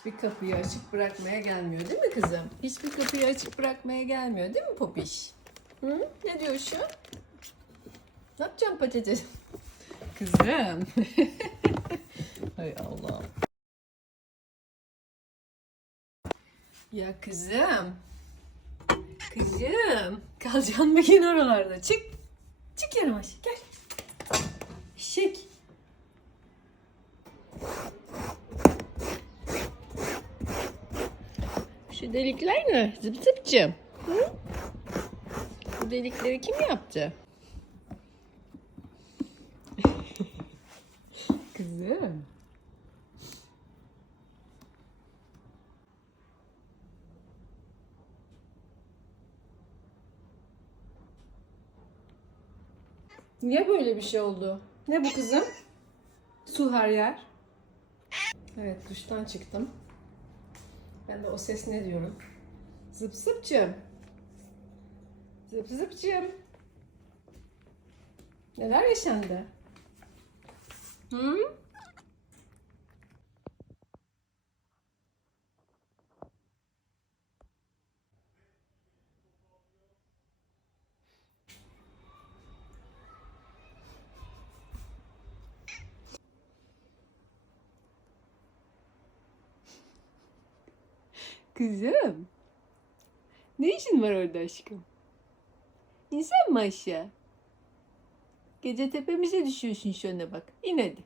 Hiçbir kapıyı açık bırakmaya gelmiyor değil mi kızım? Hiçbir kapıyı açık bırakmaya gelmiyor değil mi Popiş? Hı? Ne diyor şu? Ne yapacağım patates? Kızım. Hay Allah. Ya kızım. Kızım. Kalacaksın mı yine oralarda? Çık. Çık yanıma. Gel. Şek. Şu delikler ne? Zıp zıpcığım. Hı? Bu delikleri kim yaptı? Kızım. Niye böyle bir şey oldu? Ne bu kızım? Su her yer. Evet duştan çıktım. Ben de o ses ne diyorum? Zıp zıpcığım. Zıp zıpcığım. Neler yaşandı? Hı? Kızım. Ne işin var orada aşkım? İnsan mı aşağı? Gece tepemize düşüyorsun şuna bak. İn hadi.